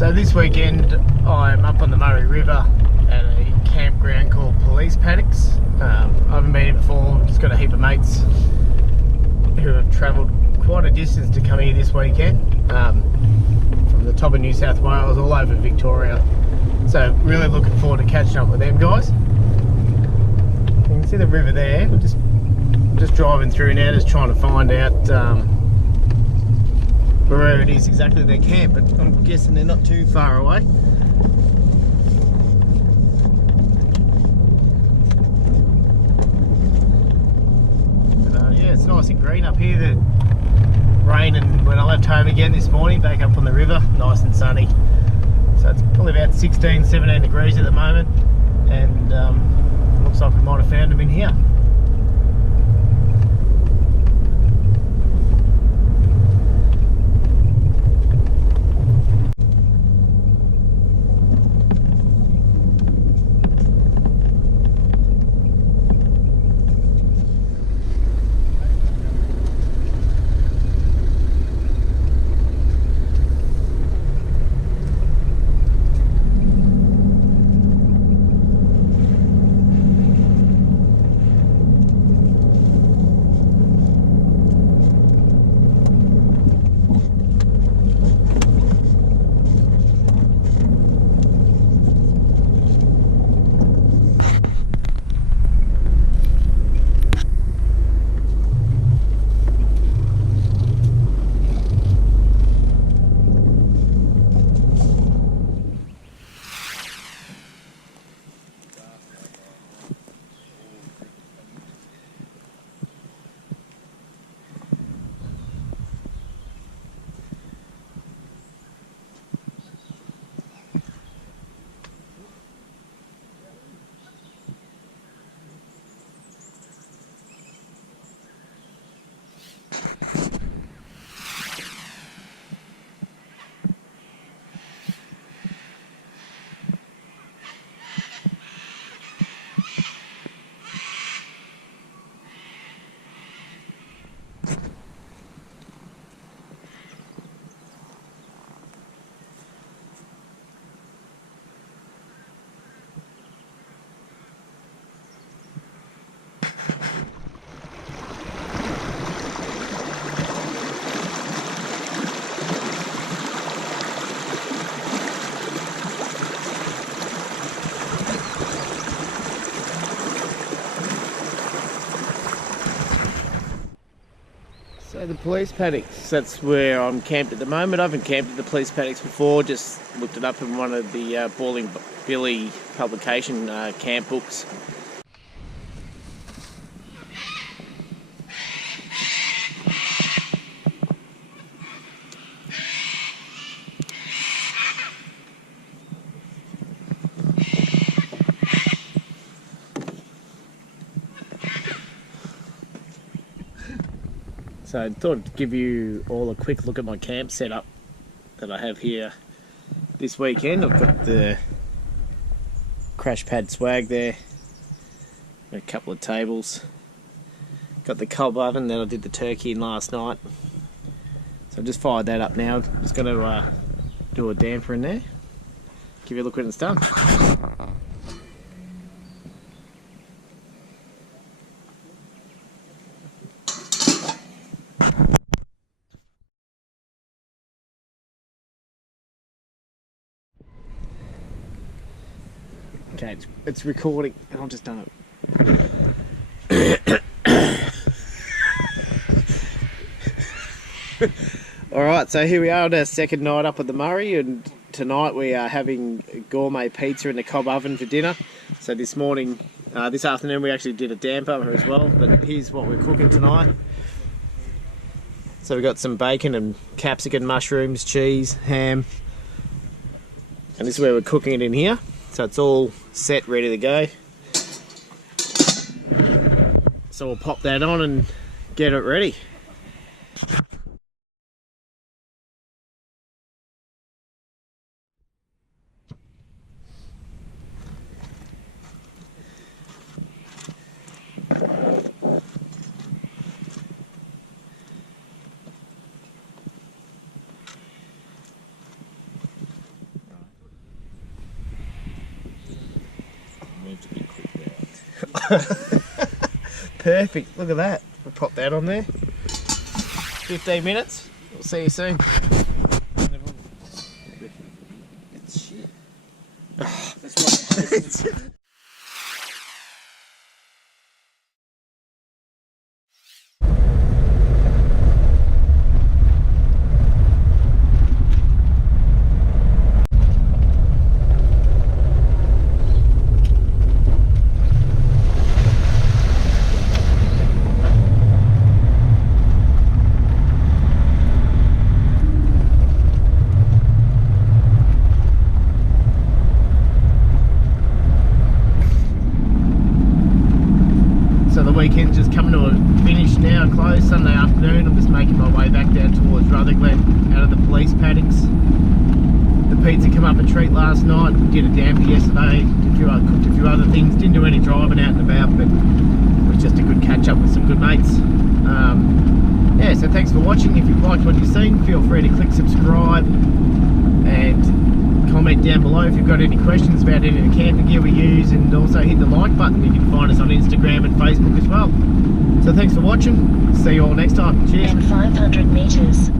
So this weekend I'm up on the Murray River at a campground called Police Paddocks. I haven't been here before, just got a heap of mates who have travelled quite a distance to come here this weekend, from the top of New South Wales all over Victoria. So really looking forward to catching up with them guys. You can see the river there. We're just driving through now, just trying to find out where it is exactly their camp, but I'm guessing they're not too far away. But, yeah, it's nice and green up here. The rain, and when I left home again this morning, back up on the river, nice and sunny. So it's probably about 16, 17 degrees at the moment, and looks like we might have found them in here. So the police paddocks, that's where I'm camped at the moment. I haven't camped at the police paddocks before, just looked it up in one of the Bawling Billy publication camp books. So I thought I'd give you all a quick look at my camp setup that I have here this weekend. I've got the crash pad swag there, a couple of tables, got the cob oven that I did the turkey in last night. So I've just fired that up now. I'm just going to do a damper in there, give you a look when it's done. Okay, it's recording. I'll just done it. Alright, so here we are on our second night up at the Murray, and tonight we are having gourmet pizza in the cob oven for dinner. So this afternoon we actually did a damper as well, but here's what we're cooking tonight. So we've got some bacon and capsicum, mushrooms, cheese, ham, and this is where we're cooking it in here. So it's all set, ready to go. So we'll pop that on and get it ready. Perfect, look at that. We'll pop that on there. 15 minutes, we'll see you soon. It's shit. That's what weekend's just coming to a finish now, close. Sunday afternoon, I'm just making my way back down towards Rutherglen out of the police paddocks. The pizza come up a treat last night. We did a damper yesterday, cooked a few other things. Didn't do any driving out and about, but it was just a good catch up with some good mates. Yeah, so thanks for watching. If you've liked what you've seen, feel free to click subscribe and comment down below if you've got any questions about any of the camping gear we use, and also hit the like button. You can find us on Instagram and Facebook as well. So thanks for watching. See you all next time. Cheers. In 500 meters,